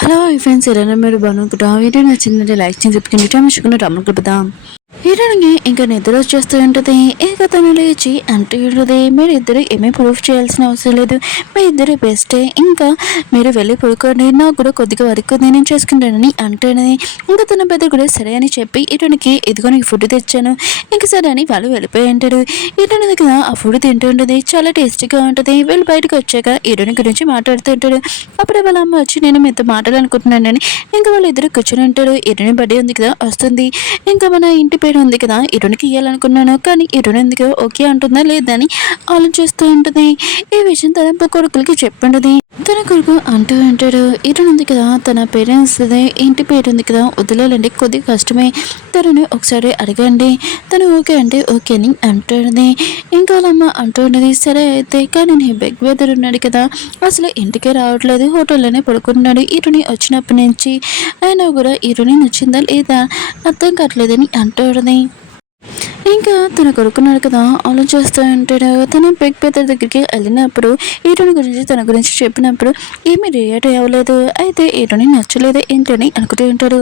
Hello friends, ఎలా మీరు బాగునుకుంటా video నచ్చిందంటే లైక్ చేసి చెప్పుకుంటే టైం రమ్మని కలుపుదాం. హీరోయిన్కి ఇంకా నిద్ర వచ్చేస్తూ ఉంటుంది. ఇంకా తను లేచి అంటూ ఉంటుంది, మీరు ఇద్దరు ఏమీ ప్రూఫ్ చేయాల్సిన అవసరం లేదు, మీ ఇద్దరు బెస్టే, ఇంకా మీరు వెళ్ళి పడుకోండి, నాకు కూడా కొద్దిగా వరకు నేను చేసుకుంటానని అంటేనే ఇంకా తన పెద్ద కూడా సరే అని చెప్పి హీరోయిన్కి ఇదిగో నీకు ఫుడ్ తెచ్చాను, ఇంకా సరే అని వాళ్ళు వెళ్ళిపోయి ఉంటారు. హీరోయిన్ దగ్గర ఆ ఫుడ్ తింటూ ఉంటుంది, చాలా టేస్టీగా ఉంటుంది. వీళ్ళు బయటకు వచ్చాక హీరోయిన్ గురించి మాట్లాడుతూ ఉంటారు. అప్పుడే వాళ్ళ అమ్మ వచ్చి నేను మీతో మాట్లాడాలనుకుంటున్నానని ఇంకా వాళ్ళు ఇద్దరు కూర్చొని ఉంటారు. హీరోయిన్ బర్త్డే ఉంది కదా వస్తుంది, ఇంకా మన ఇంటి పేరు ఉంది కదా హీరోయిన్కి ఇవ్వాలనుకున్నాను, కానీ హీరోయిన్ ఎందుకు ఓకే అంటుందా లేదా అని ఆలోచిస్తూ ఉంటుంది. ఈ విషయం తన కొడుకులకి చెప్పుండదు. తన కొడుకు అంటూ ఉంటాడు, హీరోయిన్ ఉంది కదా తన పేరెంట్స్ ఇంటి పేరు ఉంది కదా వదిలేయాలండి, కొద్దిగా కష్టమే, తనని ఒకసారి అడగండి, తను ఓకే అంటే ఓకే అని అంటుంది. ఇంకా వాళ్ళమ్మ అంటూ ఉండదు, సరే అయితే, కానీ నీ బిగ్ బ్రదర్ ఉన్నాడు కదా అసలు ఇంటికే రావట్లేదు, హోటల్లోనే పడుకుంటున్నాడు, హీరోని వచ్చినప్పటి నుంచి అయినా కూడా హీరోని నచ్చిందా లేదా అర్థం కావట్లేదని అంటుంది. ఇంకా తన కొడుకున్నాడు కదా ఆలోచిస్తూ ఉంటాడు. తన బిగ్ బ్రదర్ దగ్గరికి వెళ్ళినప్పుడు హీరోని గురించి తన గురించి చెప్పినప్పుడు ఏమీ రియాక్ట్ అవ్వలేదు. అయితే హీరోని నచ్చలేదు ఏంటని అనుకుంటూ ఉంటాడు.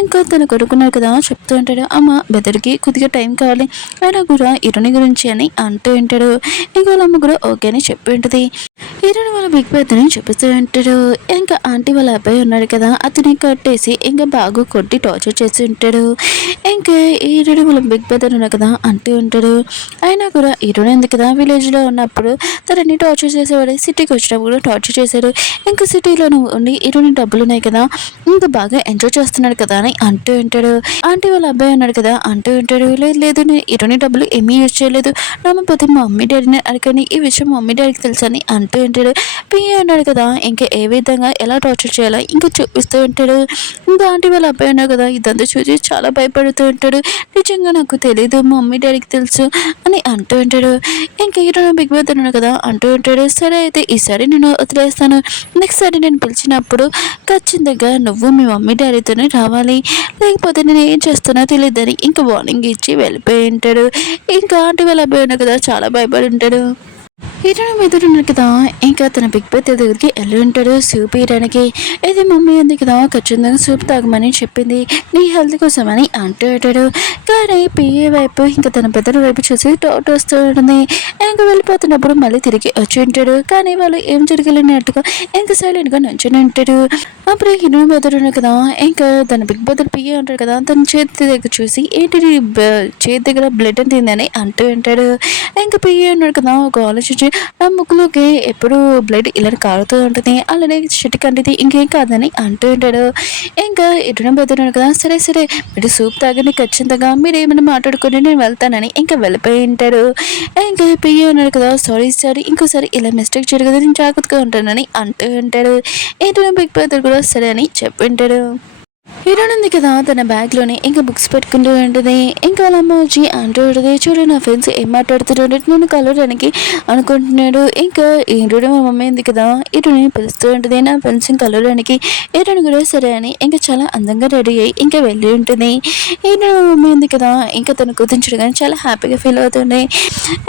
ఇంకా తన కొడుకున్నాడు కదా చెప్తూ ఉంటాడు, అమ్మ బెదర్కి కొద్దిగా టైం కావాలి, అయినా కూడా హీరోని గురించి అని అంటూ ఉంటాడు. ఇంకా వాళ్ళ అమ్మ కూడా ఓకే అని చెప్పి ఉంటుంది. హీరోని వాళ్ళ బిగ్ బ్రదర్ని చూపిస్తూ ఉంటాడు. ఇంకా ఆంటీ వాళ్ళ అబ్బాయి ఉన్నాడు కదా అతని కట్టేసి ఇంకా బాగా కొట్టి టార్చర్ చేసి ఉంటాడు. ఇంకా హీరోని వాళ్ళ బిగ్ బ్రదర్ ఉన్నాడు కదా అంటూ ఉంటాడు. అయినా కూడా హీరోని ఎందుకు కదా విలేజ్లో ఉన్నప్పుడు తనని టార్చర్ చేసేవాడు, సిటీకి వచ్చినప్పుడు టార్చర్ చేశాడు. ఇంకా సిటీలోనే ఉండి హీరోని డబ్బులు ఉన్నాయి కదా ఇంకా బాగా ఎంజాయ్ చేస్తున్నాడు కదా అని అంటూ ఉంటాడు. ఆంటీ వాళ్ళ అబ్బాయి ఉన్నాడు కదా అంటూ ఉంటాడు, లేదు లేదు నేను హీరోని డబ్బులు ఏమీ యూజ్ చేయలేదు, నమ్మకపోతే మా మమ్మీ డాడీని అడగని, ఈ విషయం మా మమ్మీ డాడీకి తెలుసని అంటూ ఉంటాడు. పియ్య ఉన్నాడు కదా ఇంకా ఏ విధంగా ఎలా టార్చర్ చేయాలో ఇంకా చూపిస్తూ ఉంటాడు. ఇంకా ఆంటీ వాళ్ళ అబ్బాయి ఉన్నాడు కదా ఇదంతా చూసి చాలా భయపడుతూ ఉంటాడు. నిజంగా నాకు తెలీదు, మా మమ్మీ డాడీకి తెలుసు అని అంటూ ఉంటాడు. ఇంకా హీరో బిగ్ బ్రదర్ ఉన్నాడు కదా అంటూ ఉంటాడు, సరే అయితే ఈసారి నేను వదిలేస్తాను, నెక్స్ట్ సారి నేను పిలిచినప్పుడు ఖచ్చితంగా నువ్వు మీ మమ్మీ డాడీతోనే రావాలి, లేకపోతే నేను ఏం చేస్తానో తెలియదని ఇంకా వార్నింగ్ ఇచ్చి వెళ్ళిపోయి ఉంటాడు. ఇంకా ఆంటీ వాళ్ళ అబ్బాయి ఉన్నాడు కదా చాలా భయపడి ఉంటాడు. హీరోయిన్ మీద ఉన్నాడు కదా ఇంకా తన బిగ్ బ్రదర్ దగ్గరికి వెళ్ళి ఉంటాడు సూప్ ఇయడానికి. ఇది మమ్మీ ఉంది కదా ఖచ్చితంగా సూప్ తాగమని చెప్పింది నీ హెల్త్ కోసం అని అంటూ ఉంటాడు. కానీ పిఏ వైపు ఇంకా తన పెద్దల వైపు చూసి డౌట్ వస్తూ ఉంటుంది. ఇంకా వెళ్ళిపోతున్నప్పుడు మళ్ళీ తిరిగి వచ్చి ఉంటాడు. కానీ వాళ్ళు ఏం జరగలేనట్టుగా ఇంకా సైలెంట్గా నుంచుని ఉంటాడు. అప్పుడు హీరోయిన్ బ్రదర్ ఉన్నాడు కదా ఇంకా తన బిగ్ బ్రదర్ పిఏ ఉంటాడు కదా తన చేతి దగ్గర చూసి ఏంటి చేతి దగ్గర బ్లడ్ అంతిందని అంటూ ఉంటాడు. ఇంకా పిఏ ఉన్నాడు కదా ఒక ఆలోచించి నా ముక్కులోకి ఎప్పుడు బ్లడ్ ఇలా కారుతూ ఉంటుంది, అలానే షటిక్ అంటేది ఇంకేం కాదని అంటూ ఉంటాడు. ఇంకా ఎటున బెదురున్నాడు కదా సరే సరే మీరు సూప్ తాగని ఖచ్చితంగా మీరు ఏమైనా మాట్లాడుకుని నేను వెళ్తానని ఇంకా వెళ్ళిపోయి ఉంటాడు. ఇంకా పియ్య ఉన్నాడు కదా సారీ సారీ ఇంకోసారి ఇలా మిస్టేక్ జరగదు నేను జాగ్రత్తగా ఉంటానని అంటూ ఉంటాడు. ఎటున బిగ్ బ్రదర్ కూడా సరే అని చెప్పి ఉంటాడు. హీరోయిన్ ఉంది కదా తన బ్యాగ్లోనే ఇంకా బుక్స్ పెట్టుకుంటూ ఉంటుంది. ఇంకా వాళ్ళ అమ్మ వచ్చి అంటూ ఉంటుంది, చూడు నా ఫ్రెండ్స్ ఏం మాట్లాడుతున్నాడు నేను కలవడానికి అనుకుంటున్నాడు. ఇంకా హీరోయిన్ మా మమ్మీ ఉంది కదా హీరోయిన్ పిలుస్తూ ఉంటుంది నా ఫ్రెండ్స్ కలవడానికి. హీరోయిన్ కూడా సరే అని ఇంకా చాలా అందంగా రెడీ అయ్యి ఇంకా వెళ్ళి ఉంటుంది. హీరోయిన్ మా మమ్మీ ఉంది కదా ఇంకా తను కూర్చుంటాడు కానీ చాలా హ్యాపీగా ఫీల్ అవుతుంది.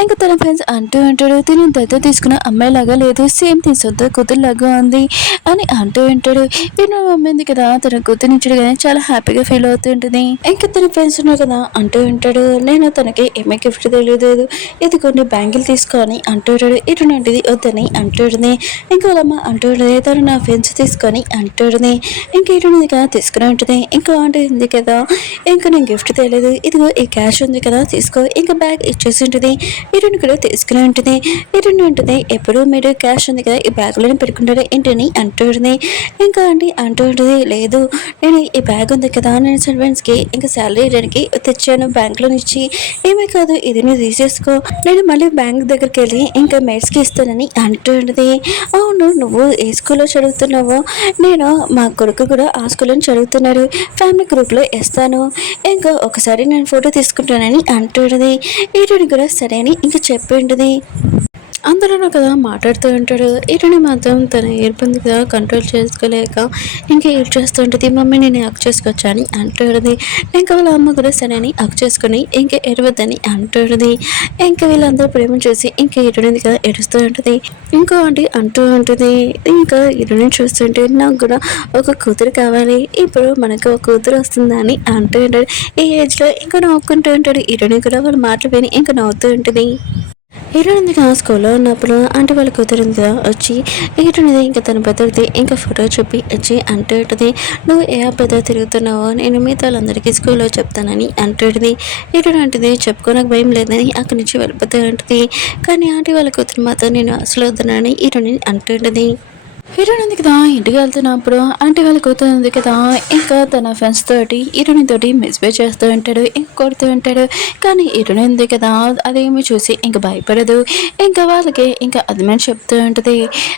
ఇంకా తన ఫ్రెండ్స్ అంటూ ఉంటాడు తిని దత్త తీసుకున్న అమ్మాయిలాగా లేదు, సేమ్ తన సొంత కూతురులాగా ఉంది అని అంటూ ఉంటాడు. హీరోయిన్ మా మమ్మీ ఉంది కదా తన కూతురు చాలా హ్యాపీగా ఫీల్ అవుతుంటుంది. ఇంకా తన ఫ్రెండ్స్ ఉన్నారు కదా అంటూ ఉంటాడు నేను తనకి ఏమీ గిఫ్ట్ తెలియలేదు, ఇది కొన్ని బ్యాంగిల్ తీసుకొని అంటుంటాడు. ఇటువంటిది వద్దని అంటుంది. ఇంకా వాళ్ళమ్మ అంటుంటుంది తను నా ఫ్రెండ్స్ తీసుకొని అంటుంది. ఇంకా ఇటువంటి కదా తీసుకుని ఉంటుంది. ఇంకా అంటే ఉంది కదా ఇంకా నేను గిఫ్ట్ తెలియదు, ఇదిగో ఈ క్యాష్ ఉంది కదా తీసుకో, ఇంకా బ్యాగ్ ఇచ్చేసి ఉంటుంది. ఇటువంటి కూడా తీసుకుని ఉంటుంది. ఇటువంటి ఉంటుంది ఎప్పుడు మీరు క్యాష్ ఉంది కదా ఈ బ్యాగ్లోనే పెట్టుకుంటారు ఏంటని అంటుంది. ఇంకా అంటే అంటూ ఉంటుంది లేదు నేను ఈ బ్యాగ్ ఉంది కదా నేను సర్వెంట్స్కి ఇంకా శాలరీ ఇవ్వడానికి తెచ్చాను బ్యాంక్లో నుంచి, ఏమీ కాదు ఇది నువ్వు తీసేసుకో, నేను మళ్ళీ బ్యాంక్ దగ్గరికి వెళ్ళి ఇంకా మేడ్స్కి ఇస్తానని అంటుంది. అవును నువ్వు ఏ స్కూల్లో చదువుతున్నావో, నేను మా కొడుకు కూడా ఆ స్కూల్లో చదువుతున్నారు, ఫ్యామిలీ గ్రూప్లో ఇస్తాను, ఇంకా ఒకసారి నేను ఫోటో తీసుకుంటానని అంటుంది. వీటిని కూడా సరే అని ఇంకా చెప్పి ఉంటుంది. అందరూ కదా మాట్లాడుతూ ఉంటాడు. ఇటుని మాత్రం తన ఏడుపుంది కదా కంట్రోల్ చేసుకోలేక ఇంకా ఏడ్ చేస్తూ ఉంటుంది. మమ్మీ నేను హక్ చేసుకోవచ్చా అని అంటుంది. ఇంకా వాళ్ళ అమ్మ కూడా సరే అని హక్ చేసుకుని ఇంకా ఎడవద్దని అంటుంది. ఇంకా వీళ్ళందరూ ప్రేమ చూసి ఇంకా ఇటునింది కదా ఏడుస్తూ ఉంటుంది. ఇంకో ఆంటీ అంటూ ఉంటుంది, ఇంకా ఇటుని చూస్తుంటే నాకు కూడా ఒక కూతురు కావాలి, ఇప్పుడు మనకు ఒక కూతురు వస్తుందా అని అంటూ ఉంటాడు. ఈ ఏజ్లో ఇంకా నవ్వుకుంటూ ఉంటాడు. ఇటుని కూడా వాళ్ళ మాటలు విని ఇంకా నవ్వుతూ ఉంటుంది. హీరోయిన్గా స్కూల్లో ఉన్నప్పుడు ఆంటీ వాళ్ళ కూతురుంది కదా వచ్చి హీరోయిన్ ఇంకా తన పెద్దది ఇంకా ఫోటో చూపి వచ్చి అంటుంటుంది, నువ్వు ఏ అబ్బాయితో తిరుగుతున్నావో నేను మిగతా వాళ్ళందరికీ స్కూల్లో చెప్తానని అంటుంటుంది. హీరోయిన్ అంటుంది చెప్పుకోనకు భయం లేదని అక్కడి నుంచి వెళ్ళిపోతూ ఉంటుంది. కానీ ఆంటీ వాళ్ళ కూతురు మాత్రం నేను అసలు వద్దునని హీరోయిన్ అంటుంటుంది. హీరోయిన్ ఉంది కదా ఇంటికి వెళ్తున్నప్పుడు ఆంటీ వాళ్ళ కూతురు ఉంది కదా ఇంకా తన ఫ్రెండ్స్ తోటి హీరోయిన్ తోటి మిస్బిహేవ్ చేస్తూ ఉంటాడు, ఇంకా కొడుతూ ఉంటాడు. కానీ హీరోయిన్ ఉంది కదా అదేమి చూసి ఇంకా భయపడదు. ఇంకా వాళ్ళకి ఇంకా అదమని చెప్తూ ఉంటుంది,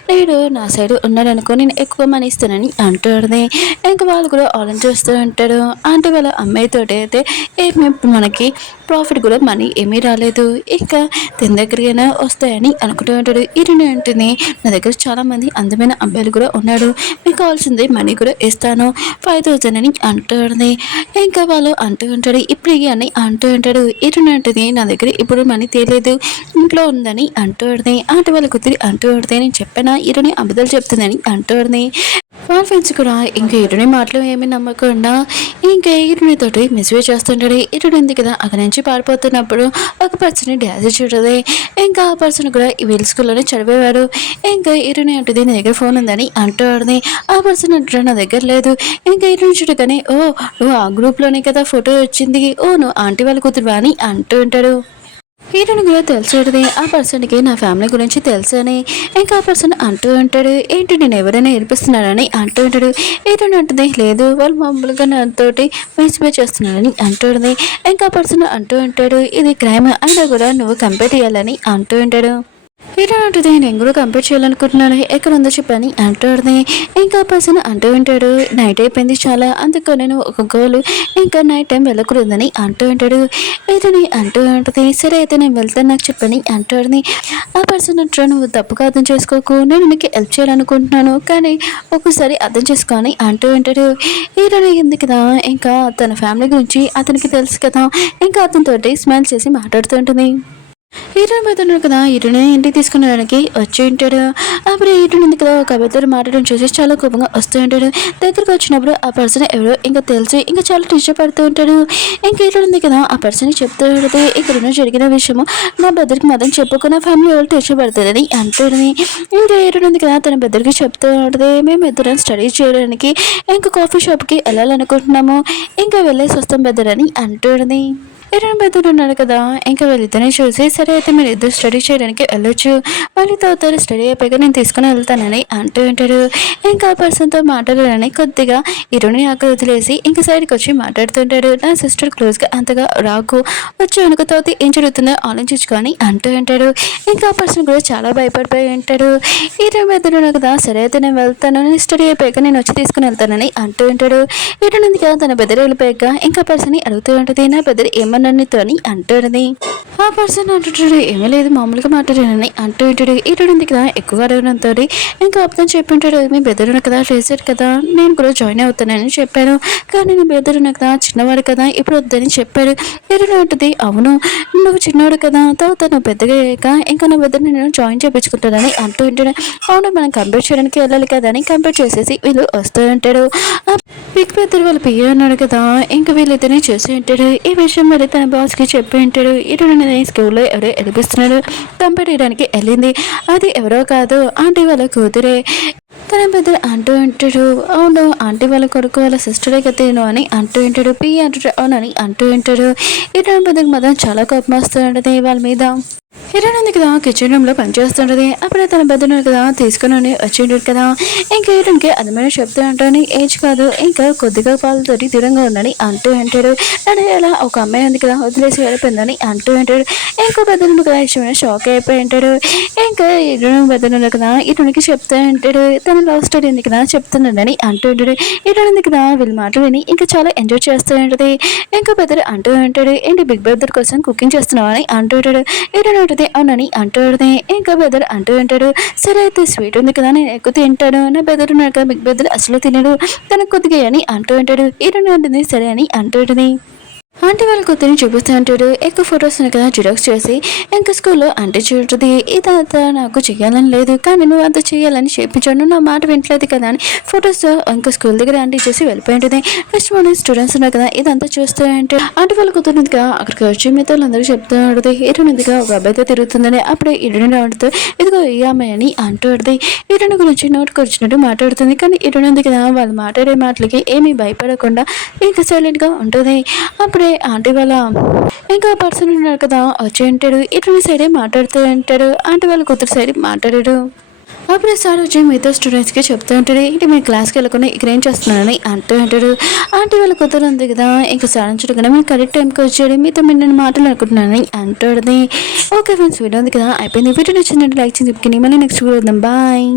నేను నా సైడ్ ఉన్నాడనుకో నేను ఎక్కువ మనీ ఇస్తానని అంటుంది. ఇంకా వాళ్ళు కూడా ఆలోచన చేస్తూ ఉంటాడు. ఆంటీ వాళ్ళ అమ్మాయితోటి అయితే ఏమి మనకి ప్రాఫిట్ కూడా మనీ ఏమీ రాలేదు, ఇంకా తన దగ్గరికైనా వస్తాయని అనుకుంటూ ఉంటాడు. హీరోయిన్ ఉంటుంది, నా దగ్గర చాలా మంది అందమైన అబ్బాయిలు కూడా ఉన్నాడు, మీకు కావాల్సింది మనీ కూడా ఇస్తాను 5,000 అని అంటుంది. ఇంకా వాళ్ళు అంటూ ఉంటాడు ఇప్పుడు అని అంటూ ఉంటాడు. హీరోయిన్ ఉంటుంది, నా దగ్గర ఇప్పుడు మనీ తెలియదు ఇంట్లో ఉందని అంటుంది. ఆంటీ వాళ్ళ కూతురి అంటూ ఉంటుంది, నేను చెప్పానా హీరోయిన్ అబద్ధాలు చెప్తుందని అంటుంది. వాళ్ళ ఫ్రెండ్స్ కూడా ఇంకా ఇటుని మాటలు ఏమీ నమ్మకుండా ఇంకా ఇటుని తోటి మిస్బిహేవ్ చేస్తుంటాడు. ఇటుడు ఉంది కదా అక్కడి నుంచి పారిపోతున్నప్పుడు ఒక పర్సన్ డ్యాన్స్ చూడదు. ఇంకా ఆ పర్సన్ కూడా వీళ్ళ స్కూల్లోనే చదివేవాడు. ఇంకా ఇటుని అంటుంది నీ దగ్గర ఫోన్ ఉందని అంటుంది. ఆ పర్సన్ అంటాడు నా దగ్గర లేదు. ఇంకా ఇటుని చూడగానే ఓ నువ్వు ఆ గ్రూప్లోనే కదా ఫోటో వచ్చింది, ఓ నువ్వు ఆంటీ వాళ్ళ కూతురు అని అంటూ ఉంటాడు. హీరోని కూడా తెలుసుంటుంది ఆ పర్సన్కి నా ఫ్యామిలీ గురించి తెలుసని. ఇంకా ఆ పర్సన్ అంటూ ఉంటాడు ఏంటి నేను ఎవరైనా ఏడిపిస్తున్నానని అంటూ ఉంటాడు. హీరోని అంటుంది లేదు వాళ్ళు మామూలుగా నాతోటి మిస్బిహేవ్ చేస్తున్నానని అంటుంది. ఇంకా ఆ పర్సన్ అంటూ ఉంటాడు ఇది క్రైమ్ అయినా కూడా నువ్వు కంప్లీట్ చేయాలని అంటూ ఉంటాడు. హీరో అంటుంది నేను కూడా కంప్లీట్ చేయాలనుకుంటున్నాను ఎక్కడ ఉందో చెప్పని అంటుంది. ఇంకా పర్సన్ అంటూ ఉంటాడు నైట్ అయిపోయింది చాలా, అందుకు నేను ఒక గోలు ఇంకా నైట్ టైం వెళ్ళకూడదని అంటూ ఉంటాడు. ఇతని అంటూ ఉంటుంది సరే అయితే నేను వెళ్తాను నాకు చెప్పని అంటుంది. ఆ పర్సన్ అంటాడు నువ్వు తప్పుగా అర్థం చేసుకోకు, నేను నీకు హెల్ప్ చేయాలనుకుంటున్నాను కానీ ఒక్కసారి అర్థం చేసుకొని అంటూ ఉంటాడు. హీరోని ఉంది కదా ఇంకా తన ఫ్యామిలీ గురించి అతనికి తెలుసు కదా, ఇంకా అతనితోటి స్మైల్ చేసి మాట్లాడుతూ ఉంటుంది. హీరోయిన్ పోతున్నాడు కదా హీరోని ఇంటికి తీసుకునేడానికి వచ్చి ఉంటాడు. అప్పుడు హీరోయిన్ ఉంది కదా ఒక అబ్బాయితో మాట్లాడడం చూసి చాలా కోపంగా వస్తూ ఉంటాడు. దగ్గరకు వచ్చినప్పుడు ఆ పర్సన్ ఎవరో ఇంకా తెలిసి ఇంకా చాలా టెన్షన్ పడుతూ ఉంటాడు. ఇంకా హీరోయిన్ ఉంది కదా ఆ పర్సన్ చెప్తూ ఉంటుంది ఇక్కడ జరిగిన విషయము నా బెదరికి మాత్రం చెప్పుకో నా ఫ్యామిలీ వాళ్ళు టెన్షన్ పడుతుందని అంటుంది. ఇంకా హీరోయిన్ ఉంది కదా తన బెదరికి చెప్తూ ఉంటుంది మేము ఇద్దరం స్టడీ చేయడానికి ఇంకా కాఫీ షాప్కి వెళ్ళాలనుకుంటున్నాము, ఇంకా వెళ్ళేసి వస్తాం బెదరని అంటుంది. ఇరవై పెద్దలు ఉన్నాడు కదా ఇంకా వీళ్ళిద్దరిని చూసి సరే అయితే మీరు ఇద్దరు స్టడీ చేయడానికి వెళ్ళొచ్చు, వాళ్ళతో అవుతారు స్టడీ అయిపోయాక నేను తీసుకుని వెళ్తానని అంటూ ఉంటాడు. ఇంకా ఆ పర్సన్తో మాట్లాడాలని కొద్దిగా ఇరుని ఆకు వదిలేసి ఇంకా సైడ్కి వచ్చి మాట్లాడుతుంటాడు. నా సిస్టర్ క్లోజ్గా అంతగా రాకు, వచ్చి వెనుక తర్వాత ఏం జరుగుతుందో ఆలోచించుకొని అంటూ ఉంటాడు. ఇంకా ఆ పర్సన్ కూడా చాలా భయపడిపోయి ఉంటాడు. ఇరవై పెద్దలు ఉన్నాడు కదా సరే అయితే నేను వెళ్తాను, నేను స్టడీ అయిపోయాక నేను వచ్చి తీసుకుని వెళ్తానని అంటూ ఉంటాడు. ఇటునుంది కదా తన బెదరు వెళ్ళిపోయాక ఇంకా పర్సన్ అడుగుతూ ఉంటుంది నా బెదరు ఏమన్నానితో అని అంటుంది. ఆ పర్సన్ అంటుంటాడు ఏమీ లేదు మామూలుగా మాట్లాడానని అంటూ ఉంటాడు. ఇటునుంది కదా ఎక్కువగా అడగడంతో ఇంకా అర్థం చెప్పింటాడు మీ బెదరున్న కదా చేశాడు కదా నేను కూడా జాయిన్ అవుతానని చెప్పాను, కానీ నీ బెదరున్న కదా చిన్నవాడు కదా ఇప్పుడు వద్దని చెప్పాడు. ఇరుడు ఉంటుంది అవును నువ్వు చిన్నవాడు కదా తర్వాత నువ్వు పెద్దగా అయ్యాక ఇంకా నా బెదరు నేను జాయిన్ చేయించుకుంటానని అంటూ ఉంటాడు. అవును మనం కంప్లీట్ చేయడానికి వెళ్ళాలి కదా అని కంప్లీట్ చేసేసి వీళ్ళు వస్తూ ఉంటాడు. బిగ్ పెద్దలు వాళ్ళ పియ్య అన్నాడు కదా ఇంకా వీళ్ళిద్దరిని చూసి ఉంటాడు. ఈ విషయం మరి తన బాస్కి చెప్పి ఉంటాడు. ఇటు స్కూల్లో ఎవరో ఎలిపిస్తున్నాడు కంప్లీట్ చేయడానికి వెళ్ళింది, అది ఎవరో కాదు ఆంటీ వాళ్ళ కూతురే. తన పెద్దలు అంటూ ఉంటాడు అవును ఆంటీ వాళ్ళ కొడుకు వాళ్ళ సిస్టరే కదేను అని అంటూ ఉంటాడు. పి అంటాడు అవునని అంటూ ఉంటాడు. ఇటు పెద్దకి మాత్రం చాలా కోపం వస్తూ ఉంటుంది వాళ్ళ మీద. హీరోయిన్ ఉంది కదా కిచెన్ రూమ్లో పనిచేస్తుంటుంది. అప్పుడే తన బెదరు కదా తీసుకుని వచ్చి ఉంటాడు కదా ఇంకా హీరోయిన్కి అదమైన చెప్తూ ఉంటాను ఏజ్ కాదు ఇంకా కొద్దిగా పాలతోటి దూరంగా ఉందని అంటూ ఉంటాడు. నన్ను ఎలా ఒక అమ్మాయి ఉంది కదా వదిలేసి వెళ్ళిపోయిందని అంటూ ఉంటాడు. ఇంకో బెదరు కదా ఇష్టమైన షాక్ అయిపోయి ఉంటాడు. ఇంకా హీరోయిన్ బెదరు కదా హీరోయిన్కి చెప్తూ ఉంటాడు తన లవ్ స్టోరీ ఉంది కదా చెప్తున్నాడని అంటూ ఉంటాడు. హీరోయిన్ ఉంది కదా వీళ్ళ మాట విని ఇంకా చాలా ఎంజాయ్ చేస్తూ ఉంటుంది. ఇంకో బెదరు అంటూ ఉంటాడు ఏంటి బిగ్ బ్రదర్ కోసం కుకింగ్ చేస్తున్నావు అని అంటూ ఉంటాడు. హీరోయిన్ అయితే అవునని అంటూ ఉంటుంది. ఇంకా బెదర్ అంటూ ఉంటాడు, సరే అయితే స్వీట్ ఉంది కదా నేను ఎక్కువ తింటాను, నా బెదర్ ఉన్నాడు కదా బిగ్ బెదర్ అసలు తినడు, తనకు కొద్దిగా అని అంటూ ఉంటాడు. హీరోయిన్ ఉంటుంది సరే అని అంటూ ఉంటుంది. ఆంటీ వాళ్ళ కొత్తని చూపిస్తూ ఉంటాడు. ఎక్కువ ఫొటోస్ కదా జిరాక్స్ చేసి ఇంకా స్కూల్లో ఆంటీ చూడుతుంది. ఇదంతా నాకు చేయాలని లేదు కానీ నువ్వు అంతా చేయాలని చేయించాను, నా మాట వింటలేదు కదా అని ఫొటోస్ ఇంకా స్కూల్ దగ్గర ఆంటీ చేసి వెళ్ళిపోయింటుంది. నెక్స్ట్ మార్నింగ్ స్టూడెంట్స్ ఉన్నారు కదా ఇదంతా చూస్తూ అంటే ఆంటీ వాళ్ళ కూతురుగా అక్కడికి వచ్చి మిగతా వాళ్ళందరూ చెప్తూ ఉంటుంది. హీరోనిదిగా ఒక అబ్బాయితో తిరుగుతుందని. అప్పుడే హీరోని ఆడుతూ ఇదిగో ఈ అమ్మాయి అని అంటూ ఉంటుంది. హీరోని గురించి నోటుకు వచ్చినట్టు మాట్లాడుతుంది. కానీ హీరోని కదా వాళ్ళు మాట్లాడే మాటలకి ఏమీ భయపడకుండా ఇంకా సైలెంట్గా ఉంటుంది. అప్పుడే ఆంటీ వాళ్ళ ఇంకా పర్సన్ ఉన్నాడు కదా వచ్చి ఉంటాడు. ఇటువంటి సైడే మాట్లాడుతూ ఉంటాడు. ఆంటీ వాళ్ళ కూతురు సైడ్ మాట్లాడాడు. అప్పుడు సార్ వచ్చి మిగతా స్టూడెంట్స్కి చెప్తూ ఉంటాడు, ఇంటి మీ క్లాస్కి వెళ్ళకుండా ఇక్కడ ఏం చేస్తున్నానని అంటూ ఉంటాడు. ఆంటీ వాళ్ళ కూతురు ఉంది కదా ఇంకా సార్ చూడకుండా మీరు కరెక్ట్ టైంకి వచ్చాడు, మీతో మీరు నేను మాటలు అనుకుంటున్నానని అంటుంది. ఓకే ఫ్రెండ్స్ వీడియో ఉంది కదా అయిపోయింది. వీడియో నచ్చిందంటే లైక్ చేసి మళ్ళీ నెక్స్ట్ వీడియో వద్దాం. బాయ్.